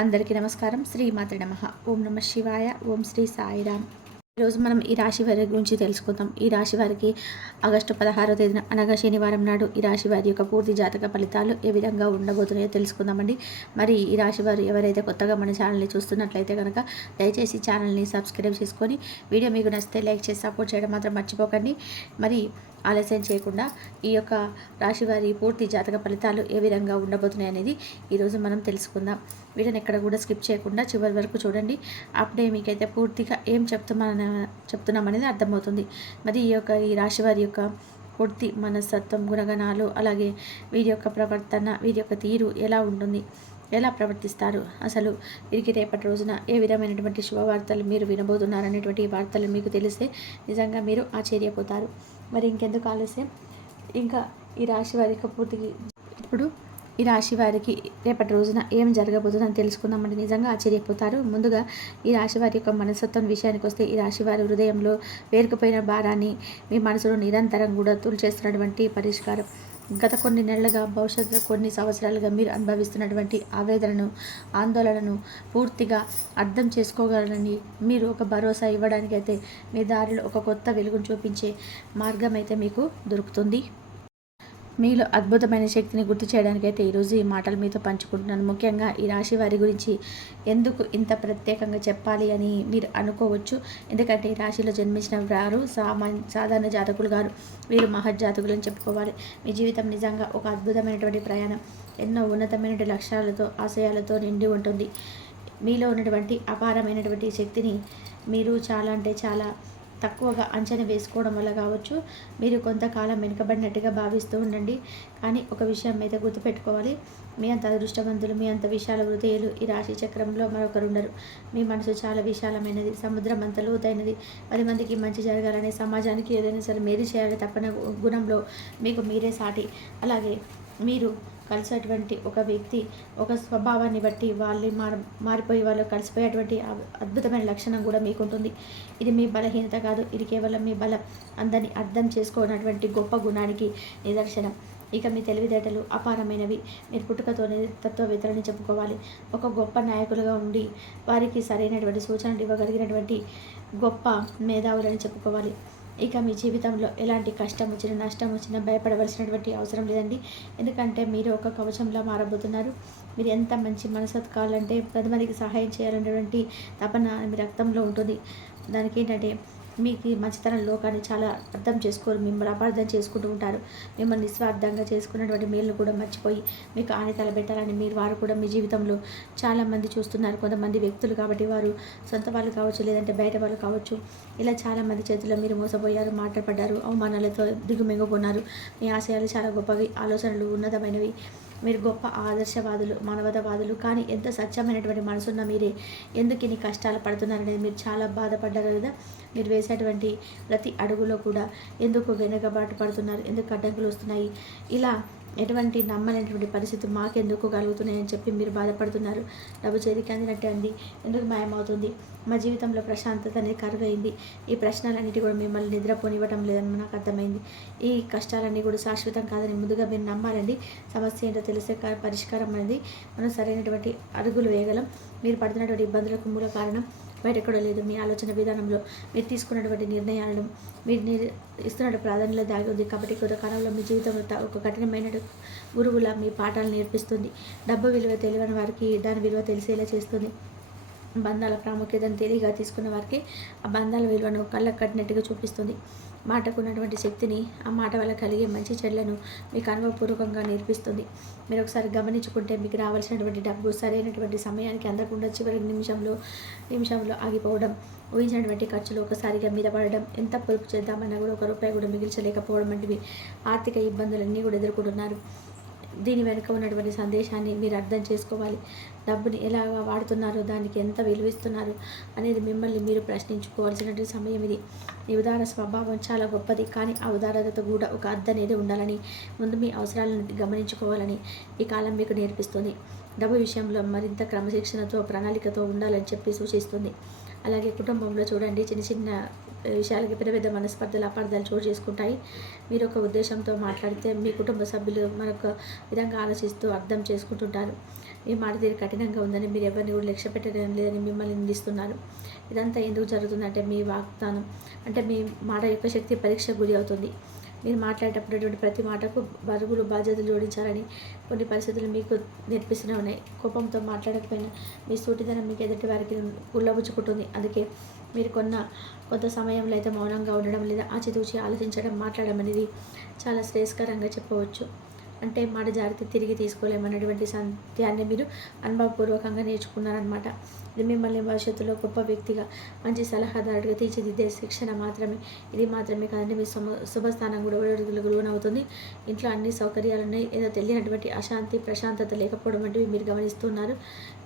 అందరికీ నమస్కారం. శ్రీ మాతృ నమ. ఓం నమ శివాయ. ఓం శ్రీ సాయిరామ్. ఈరోజు మనం ఈ రాశి వారి గురించి తెలుసుకుందాం. ఈ రాశి వారికి ఆగస్టు పదహారో తేదీన అనగా శనివారం నాడు ఈ రాశి వారి యొక్క పూర్తి జాతక ఫలితాలు ఏ విధంగా ఉండబోతున్నాయో తెలుసుకుందామండి. మరి ఈ రాశి వారు ఎవరైతే కొత్తగా మన ఛానల్ని చూస్తున్నట్లయితే కనుక దయచేసి ఛానల్ని సబ్స్క్రైబ్ చేసుకొని వీడియో మీకు నచ్చితే లైక్ చేసి సపోర్ట్ చేయడం మాత్రం మర్చిపోకండి. మరి ఆలస్యం చేయకుండా ఈ యొక్క రాశి వారి పూర్తి జాతక ఫలితాలు ఏ విధంగా ఉండబోతున్నాయి అనేది ఈరోజు మనం తెలుసుకుందాం. వీడియోని ఎక్కడ కూడా స్కిప్ చేయకుండా చివరి వరకు చూడండి. అప్పుడే మీకైతే పూర్తిగా ఏం చెప్తున్నా చెప్తున్నాం అనేది అర్థమవుతుంది. మరి ఈ యొక్క ఈ రాశి వారి యొక్క వృత్తి మనస్తత్వం గుణగణాలు అలాగే వీరి యొక్క ప్రవర్తన వీరి యొక్క తీరు ఎలా ఉంటుంది? ఎలా ప్రవర్తిస్తారు? అసలు వీరికి రేపటి రోజున ఏ విధమైనటువంటి శుభవార్తలు మీరు వినబోతున్నారనేటువంటి వార్తలు మీకు తెలిస్తే నిజంగా మీరు ఆశ్చర్యపోతారు. మరి ఇంకెందుకు ఆలస్యం? ఇంకా ఈ రాశి వారికి పూర్తికి ఇప్పుడు ఈ రాశి వారికి రేపటి రోజున ఏం జరగబోతుందని తెలుసుకుందామంటే నిజంగా ఆశ్చర్యపోతారు. ముందుగా ఈ రాశి వారి యొక్క మనస్తత్వం విషయానికి వస్తే ఈ రాశి వారి హృదయంలో వేరుకుపోయిన భారాన్ని మీ మనసులో నిరంతరం కూడా తుల్చేస్తున్నటువంటి పరిష్కారం. గత కొన్ని నెలలుగా భవిష్యత్తులో కొన్ని సంవత్సరాలుగా మీరు అనుభవిస్తున్నటువంటి ఆవేదనను ఆందోళనను పూర్తిగా అర్థం చేసుకోగలరని మీరు ఒక భరోసా ఇవ్వడానికైతే మీ దారిలో ఒక కొత్త వెలుగును చూపించే మార్గం అయితే మీకు దొరుకుతుంది. మీలో అద్భుతమైన శక్తిని గుర్తు చేయడానికి అయితే ఈరోజు ఈ మాటలు మీతో పంచుకుంటున్నాను. ముఖ్యంగా ఈ రాశి వారి గురించి ఎందుకు ఇంత ప్రత్యేకంగా చెప్పాలి అని మీరు అనుకోవచ్చు. ఎందుకంటే ఈ రాశిలో జన్మించిన వారు సామాన్య సాధారణ జాతకులు గారు వీరు మహజ్జాతకులు అని చెప్పుకోవాలి. మీ జీవితం నిజంగా ఒక అద్భుతమైనటువంటి ప్రయాణం. ఎన్నో ఉన్నతమైనటువంటి లక్ష్యాలతో ఆశయాలతో నిండి ఉంటుంది. మీలో ఉన్నటువంటి అపారమైనటువంటి శక్తిని మీరు చాలా అంటే చాలా తక్కువగా అంచనా వేసుకోవడం వల్ల కావచ్చు. మీరు కొంతకాలం వెనుకబడినట్టుగా భావిస్తూ ఉండండి. కానీ ఒక విషయం అయితే గుర్తుపెట్టుకోవాలి. మీ అంత అదృష్టవంతులు మీ అంత విశాల హృదయాలు ఈ రాశి చక్రంలో మరొకరుండరు మీ మనసు చాలా విశాలమైనది సముద్రం అంత లోతైనది. పది మందికి మంచి జరగాలనే సమాజానికి ఏదైనా సరే మేలు చేయాలి తప్పన గుణంలో మీకు మీరే సాటి. అలాగే మీరు కలిసేటువంటి ఒక వ్యక్తి ఒక స్వభావాన్ని బట్టి వాళ్ళు మారి మారిపోయి వాళ్ళు కలిసిపోయేటువంటి అద్భుతమైన లక్షణం కూడా మీకుంటుంది. ఇది మీ బలహీనత కాదు. ఇది కేవలం మీ బలం. అందరినీ అర్థం చేసుకున్నటువంటి గొప్ప గుణానికి నిదర్శనం. ఇక మీ తెలివితేటలు అపారమైనవి. మీరు పుట్టుకతోనే తత్వవేత్తలని చెప్పుకోవాలి. ఒక గొప్ప నాయకులుగా ఉండి వారికి సరైనటువంటి సూచనలు ఇవ్వగలిగినటువంటి గొప్ప మేధావులని చెప్పుకోవాలి. ఇక మీ జీవితంలో ఎలాంటి కష్టం వచ్చినా నష్టం వచ్చినా భయపడవలసినటువంటి అవసరం లేదండి. ఎందుకంటే మీరు ఒక కవచంలా మారబోతున్నారు. మీరు ఎంత మంచి మనసత్కాలంటే పది మందికి సహాయం చేయాలనేటువంటి తపన మీ రక్తంలో ఉంటుంది. దానికి ఏంటంటే మీకు మంచితనం లోకాన్ని చాలా అర్థం చేసుకోరు మిమ్మల్ని అపార్థం చేసుకుంటూ ఉంటారు. మిమ్మల్ని నిస్వార్థంగా చేసుకున్నటువంటి మేలు కూడా మర్చిపోయి మీకు ఆని తలబెట్టాలని మీరు వారు కూడా మీ జీవితంలో చాలామంది చూస్తున్నారు. కొంతమంది వ్యక్తులు కాబట్టి వారు సొంత వాళ్ళు కావచ్చు లేదంటే బయట వాళ్ళు కావచ్చు. ఇలా చాలామంది చేతుల్లో మీరు మోసపోయారు మాట్లాడపడ్డారు అవమానాలతో దిగుమెంగుకున్నారు. మీ ఆశయాలు చాలా గొప్పవి ఆలోచనలు ఉన్నతమైనవి. మీరు గొప్ప ఆదర్శవాదులు మానవతావాదులు కానీ ఎంత సత్యమైనటువంటి మనసున్న మీరే ఎందుకు ఇన్ని కష్టాలు పడుతున్నారనేది మీరు చాలా బాధపడ్డారు కదా మీరు వేసేటువంటి ప్రతి అడుగులో కూడా ఎందుకు వెనుకబాటు పడుతున్నారు? ఎందుకు అడ్డంకులు వస్తున్నాయి? ఇలా ఎటువంటి నమ్మలేనటువంటి పరిస్థితి మాకెందుకు కలుగుతున్నాయని చెప్పి మీరు బాధపడుతున్నారు. డబ్బు చేతికి అందినట్టే అంది. ఎందుకు మాయమవుతుంది? మా జీవితంలో ప్రశాంతత అనేది కరువైంది. ఈ ప్రశ్నలన్నిటి కూడా మిమ్మల్ని నిద్రపోనివ్వటం లేదని నాకు అర్థమైంది. ఈ కష్టాలన్నీ కూడా శాశ్వతం కాదని ముందుగా మీరు నమ్మాలండి. సమస్య ఏంటో తెలిసే పరిష్కారం అనేది మనం సరైనటువంటి అడుగులు వేయగలం. మీరు పడుతున్నటువంటి ఇబ్బందులకు మూల కారణం బయట ఎక్కడ లేదు మీ ఆలోచన విధానంలో మీరు తీసుకున్నటువంటి నిర్ణయాలను మీరు ఇస్తున్న ప్రాధాన్యత దాగి ఉంది కాబట్టి కాలంలో మీ జీవితంలో ఒక కఠినమైన గురువుల మీ పాఠాలు నేర్పిస్తుంది. డబ్బు విలువ తెలియని వారికి దాని విలువ తెలిసేలా చేస్తుంది. బంధాల ప్రాముఖ్యతను తెలియగా తీసుకున్న వారికి ఆ బంధాల విలువను కళ్ళకు కట్టినట్టుగా చూపిస్తుంది. మాటకున్నటువంటి శక్తిని ఆ మాట వల్ల కలిగే మంచి చెడ్లను మీకు అనుభవపూర్వకంగా నేర్పిస్తుంది. మీరు ఒకసారి గమనించుకుంటే మీకు రావాల్సినటువంటి డబ్బు సరైనటువంటి సమయానికి అందకుండా చివరి నిమిషంలో నిమిషంలో ఆగిపోవడం ఊహించినటువంటి ఖర్చులు ఒకసారిగా మీద పడడం ఎంత పొదుపు చేద్దామన్నా కూడా ఒక రూపాయి కూడా మిగిల్చలేకపోవడం వంటివి ఆర్థిక ఇబ్బందులన్నీ కూడా ఎదుర్కొంటున్నారు. దీని వెనుక ఉన్నటువంటి సందేశాన్ని మీరు అర్థం చేసుకోవాలి. డబ్బుని ఎలా వాడుతున్నారు దానికి ఎంత విలువిస్తున్నారు అనేది మిమ్మల్ని మీరు ప్రశ్నించుకోవాల్సినటువంటి సమయం ఇది. ఈ ఉదార స్వభావం చాలా గొప్పది కానీ ఆ ఉదారత కూడా ఒక అర్థం అనేది ఉండాలని ముందు మీ అవసరాలను గమనించుకోవాలని ఈ కాలం మీకు నేర్పిస్తుంది. డబ్బు విషయంలో మరింత క్రమశిక్షణతో ప్రణాళికతో ఉండాలని చెప్పి సూచిస్తుంది. అలాగే కుటుంబంలో చూడండి చిన్న చిన్న విషయాలకి పెద్ద పెద్ద మనస్పర్ధలు అపార్థాలు చోటు చేసుకుంటాయి. మీరు ఒక ఉద్దేశంతో మాట్లాడితే మీ కుటుంబ సభ్యులు మరొక విధంగా ఆలోచిస్తూ అర్థం చేసుకుంటుంటారు. మీ మాట తీరు కఠినంగా ఉందని మీరు ఎవరిని కూడా లక్ష్య పెట్టడం లేదని మిమ్మల్ని నిందిస్తున్నారు. ఇదంతా ఎందుకు జరుగుతుందంటే మీ వాగ్దానం అంటే మీ మాట యొక్క శక్తి పరీక్ష గురి అవుతుంది. మీరు మాట్లాడేటప్పుడు అటువంటి ప్రతి మాటకు బరువులు బాధ్యతలు జోడించాలని కొన్ని పరిస్థితులు మీకు నేర్పిస్తూనే ఉన్నాయి. కోపంతో మాట్లాడకపోయినా మీ సూటిదనం మీకు ఎదుటి వారికి గుల్లబుచ్చుకుంటుంది. అందుకే మీరు కొన్న కొంత సమయంలో అయితే మౌనంగా ఉండడం లేదా ఆచితూచి ఆలోచించడం మాట్లాడడం అనేది చాలా శ్రేయస్కరంగా చెప్పవచ్చు. అంటే మాట జాగ్రత్త తిరిగి తీసుకోలేమన్నటువంటి సత్యాన్ని మీరు అనుభవపూర్వకంగా నేర్చుకున్నారనమాట ఇది మిమ్మల్ని భవిష్యత్తులో గొప్ప వ్యక్తిగా మంచి సలహాదారుడిగా తీర్చిదిద్దే శిక్షణ మాత్రమే. ఇది మాత్రమే కాదండి మీ శుభ శుభస్థానం కూడా ఒడిదుడుకులకు లోనవుతుంది. ఇంట్లో అన్ని సౌకర్యాలు ఉన్నాయి. ఏదో తెలియనటువంటి అశాంతి ప్రశాంతత లేకపోవడం వంటివి మీరు గమనిస్తున్నారు.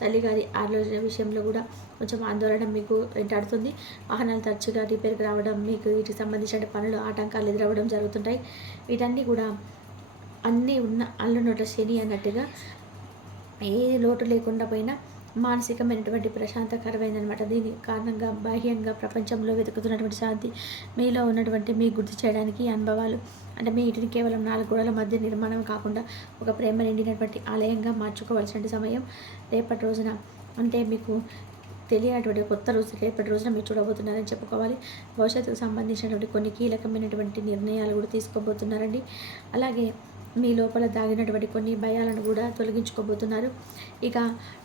తల్లిగారి ఆలోచన విషయంలో కూడా కొంచెం ఆందోళన మీకు వెంటాడుతుంది. వాహనాలు తరచుగా రిపేర్కి రావడం మీకు వీటికి సంబంధించిన పనులు ఆటంకాలు ఎదురవ్వడం జరుగుతుంటాయి. వీటన్నీ కూడా అన్నీ ఉన్న అల్లు నోట్ల శని అన్నట్టుగా ఏ లోటు లేకుండా పోయినా మానసికమైనటువంటి ప్రశాంతకరమైనమాట దీని కారణంగా బాహ్యంగా ప్రపంచంలో వెతుకుతున్నటువంటి శాంతి మీలో ఉన్నటువంటి మీ గుర్తు చేయడానికి అనుభవాలు అంటే మీ ఇంటిని కేవలం నాలుగు గోడల మధ్య నిర్మాణం కాకుండా ఒక ప్రేమ నిండినటువంటి ఆలయంగా మార్చుకోవాల్సిన సమయం రేపటి రోజున అంటే మీకు తెలియనటువంటి కొత్త రోజు రేపటి రోజున మీరు చూడబోతున్నారని చెప్పుకోవాలి. భవిష్యత్తుకు సంబంధించినటువంటి కొన్ని కీలకమైనటువంటి నిర్ణయాలు కూడా తీసుకోబోతున్నారండి. అలాగే మీ లోపల దాగినటువంటి కొన్ని భయాలను కూడా తొలగించుకోబోతున్నారు. ఇక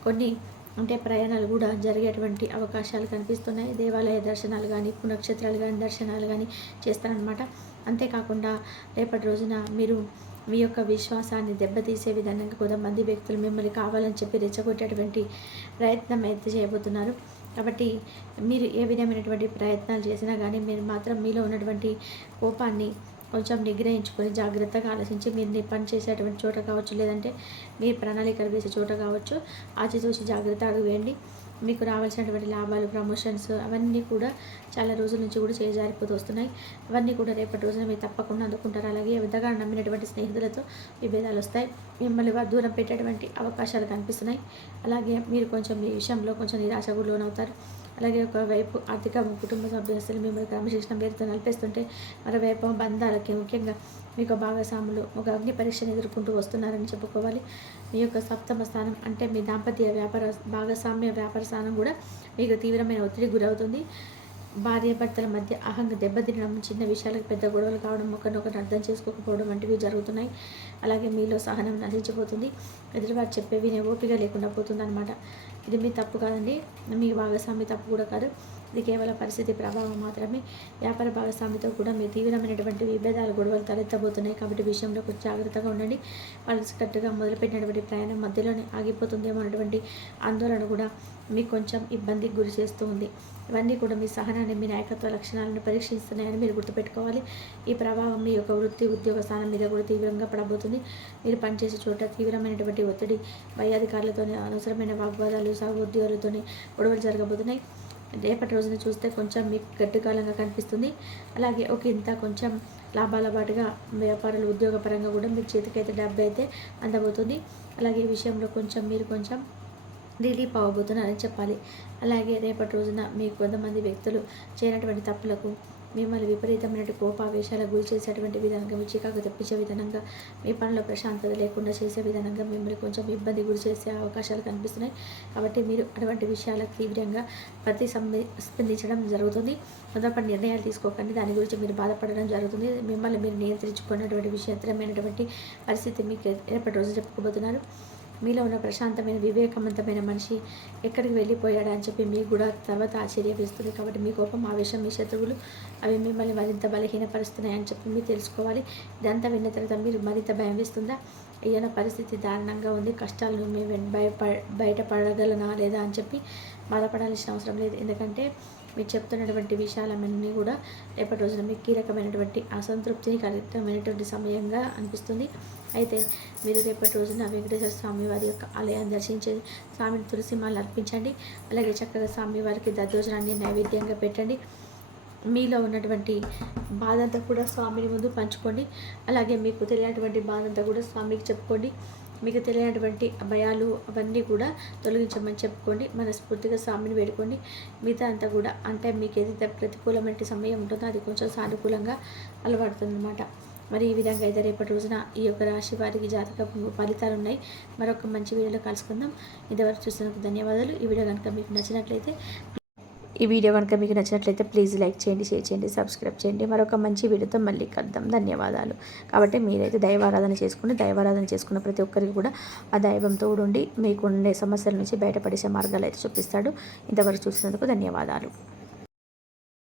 కొన్ని అంటే ప్రయాణాలు కూడా జరిగేటువంటి అవకాశాలు కనిపిస్తున్నాయి. దేవాలయ దర్శనాలు కానీ పునక్షత్రాలు కానీ దర్శనాలు కానీ చేస్తారనమాట అంతేకాకుండా రేపటి రోజున మీరు మీ యొక్క విశ్వాసాన్ని దెబ్బతీసే విధంగా కొంతమంది వ్యక్తులు మిమ్మల్ని కావాలని చెప్పి రెచ్చగొట్టేటువంటి ప్రయత్నం అయితే చేయబోతున్నారు. కాబట్టి మీరు ఏ విధమైనటువంటి ప్రయత్నాలు చేసినా కానీ మీరు మాత్రం మీలో ఉన్నటువంటి కోపాన్ని కొంచెం నిగ్రహించుకొని జాగ్రత్తగా ఆలోచించి మీరు పని చేసేటువంటి చోట కావచ్చు లేదంటే మీ ప్రణాళికలు వేసే చోట కావచ్చు ఆచితూచి జాగ్రత్త అడుగు వేయండి మీకు రావాల్సినటువంటి లాభాలు ప్రమోషన్స్ అవన్నీ కూడా చాలా రోజుల నుంచి కూడా చేజారిపోతూ వస్తున్నాయి. అవన్నీ కూడా రేపటి రోజున మీరు తప్పకుండా అందుకుంటారు. అలాగే విధంగా నమ్మినటువంటి స్నేహితులతో విభేదాలు వస్తాయి. మిమ్మల్ని దూరం పెట్టేటువంటి అవకాశాలు కనిపిస్తున్నాయి. అలాగే మీరు కొంచెం మీ విషయంలో కొంచెం నిరాశకు లోనవుతారు. అలాగే ఒకవైపు ఆర్థిక కుటుంబ సభ్యులు మిమ్మల్ని క్రమశిక్షణ పేరుతో నడిపిస్తుంటే మరోవైపు బంధాలకి ముఖ్యంగా మీకు భాగస్వాములు ఒక అగ్ని పరీక్షను ఎదుర్కొంటూ వస్తున్నారని చెప్పుకోవాలి. మీ యొక్క సప్తమ స్థానం అంటే మీ దాంపత్య వ్యాపార భాగస్వామ్య వ్యాపార స్థానం కూడా మీకు తీవ్రమైన ఒత్తిడి గురవుతుంది. భార్యాభర్తల మధ్య అహంగా దెబ్బతినడం చిన్న విషయాలకు పెద్ద గొడవలు కావడం ఒకరినొకరు అర్థం చేసుకోకపోవడం వంటివి జరుగుతున్నాయి. అలాగే మీలో సహనం నశించిపోతుంది. ఎదుటివారు చెప్పే వినే ఓపిక లేకుండా పోతుంది అనమాట ఇది మీ తప్పు కాదండి. మీ భాగస్వామి తప్పు కూడా కాదు. ఇది కేవలం పరిస్థితి ప్రభావం మాత్రమే. వ్యాపార భాగస్వామితో కూడా మీ తీవ్రమైనటువంటి విభేదాలు గొడవలు తలెత్తబోతున్నాయి కాబట్టి విషయంలో కొంచెం జాగ్రత్తగా ఉండండి. కట్టుగా మొదలుపెట్టినటువంటి ప్రయాణం మధ్యలోనే ఆగిపోతుందేమో అన్నటువంటి ఆందోళన కూడా మీకు కొంచెం ఇబ్బందికి గురి చేస్తూ ఉంది. ఇవన్నీ కూడా మీ సహనాన్ని మీ నాయకత్వ లక్షణాలను పరీక్షిస్తున్నాయని మీరు గుర్తుపెట్టుకోవాలి. ఈ ప్రభావం మీ యొక్క వృత్తి ఉద్యోగ స్థానం మీద కూడా తీవ్రంగా పడబోతుంది. మీరు పనిచేసే చోట తీవ్రమైనటువంటి ఒత్తిడి వై అధికారులతోనే అనవసరమైన వాగ్వాదాలు సహోద్యోగులతోనే గొడవలు జరగబోతున్నాయి. రేపటి రోజున చూస్తే కొంచెం మీకు గడ్డుకాలంగా కనిపిస్తుంది. అలాగే ఒక ఇంత కొంచెం లాభాల పాటుగా వ్యాపారాలు ఉద్యోగపరంగా కూడా మీ చేతికైతే డబ్బు అయితే అందబోతుంది. అలాగే ఈ విషయంలో కొంచెం మీరు కొంచెం రిలీఫ్ అవ్వబోతున్నారని చెప్పాలి. అలాగే రేపటి రోజున మీ కొంతమంది వ్యక్తులు చేయనటువంటి తప్పులకు మిమ్మల్ని విపరీతమైన కోపావేశాలకు గురి చేసేటువంటి విధంగా మీ చికాకు తెప్పించే విధంగా మీ పనిలో ప్రశాంతత లేకుండా చేసే విధంగా మిమ్మల్ని కొంచెం ఇబ్బంది గురి చేసే అవకాశాలు కనిపిస్తున్నాయి. కాబట్టి మీరు అటువంటి విషయాలకు తీవ్రంగా ప్రతి స్పందించడం జరుగుతుంది. తొందరపడి నిర్ణయాలు తీసుకోకండి. దాని గురించి మీరు బాధపడడం జరుగుతుంది. మిమ్మల్ని మీరు నియంత్రించుకున్నటువంటి విషయత్రమైనటువంటి పరిస్థితి మీకు రేపటి రోజు చెప్పుకోబోతున్నారు. మీలో ఉన్న ప్రశాంతమైన వివేకవంతమైన మనిషి ఎక్కడికి వెళ్ళిపోయాడా అని చెప్పి మీకు కూడా తర్వాత ఆశ్చర్య వేస్తుంది కాబట్టి మీ కోపం ఆవేశం మీ శత్రువులు అవి మిమ్మల్ని మరింత బలహీనపరుస్తున్నాయని చెప్పి మీరు తెలుసుకోవాలి. ఇదంతా విన్న తర్వాత మీరు మరింత భయం వేస్తుందా? ఏదైనా పరిస్థితి దారుణంగా ఉంది కష్టాలను మేము బయట బయటపడగలనా లేదా అని చెప్పి బాధపడాల్సిన అవసరం లేదు. ఎందుకంటే మీరు చెప్తున్నటువంటి విషయాలన్నీ కూడా రేపటి రోజున మీకు కీలకమైనటువంటి అసంతృప్తిని కలిగినటువంటి సమయంగా అనిపిస్తుంది. అయితే మీరు రేపటి రోజున వెంకటేశ్వర స్వామి వారి యొక్క ఆలయాన్ని దర్శించే స్వామిని తులసి మాలు అర్పించండి. అలాగే చక్కగా స్వామి వారికి దద్దోజనాన్ని నైవేద్యంగా పెట్టండి. మీలో ఉన్నటువంటి బాధంతా కూడా స్వామిని ముందు పంచుకోండి. అలాగే మీకు తెలియనటువంటి బాధంతా కూడా స్వామికి చెప్పుకోండి. మీకు తెలియనటువంటి భయాలు అవన్నీ కూడా తొలగించమని చెప్పుకోండి. మనస్ఫూర్తిగా స్వామిని వేడుకోండి. మిగతా అంతా కూడా అంటే మీకు ఏదైతే ప్రతికూలమైన సమయం ఉంటుందో అది కొంచెం సానుకూలంగా అలవాడుతుందన్నమాట మరి ఈ విధంగా అయితే రేపటి రోజున ఈ యొక్క రాశి వారికి జాతక ఫలితాలు ఉన్నాయి. మరొక మంచి వీడియోలో కలుసుకుందాం. ఇంతవరకు చూసినందుకు ధన్యవాదాలు. ఈ వీడియో కనుక మీకు నచ్చినట్లయితే ఈ వీడియో కనుక మీకు నచ్చినట్లయితే ప్లీజ్ లైక్ చేయండి షేర్ చేయండి సబ్స్క్రైబ్ చేయండి. మరొక మంచి వీడియోతో మళ్ళీ కలుద్దాం. ధన్యవాదాలు. కాబట్టి మీరైతే దైవారాధన చేసుకుని దైవారాధన చేసుకున్న ప్రతి ఒక్కరికి కూడా ఆ దైవంతో ఉండి మీకు ఉండే సమస్యల నుంచి బయటపడేసే మార్గాలు అయితే చూపిస్తాడు. ఇంతవరకు చూసినందుకు ధన్యవాదాలు.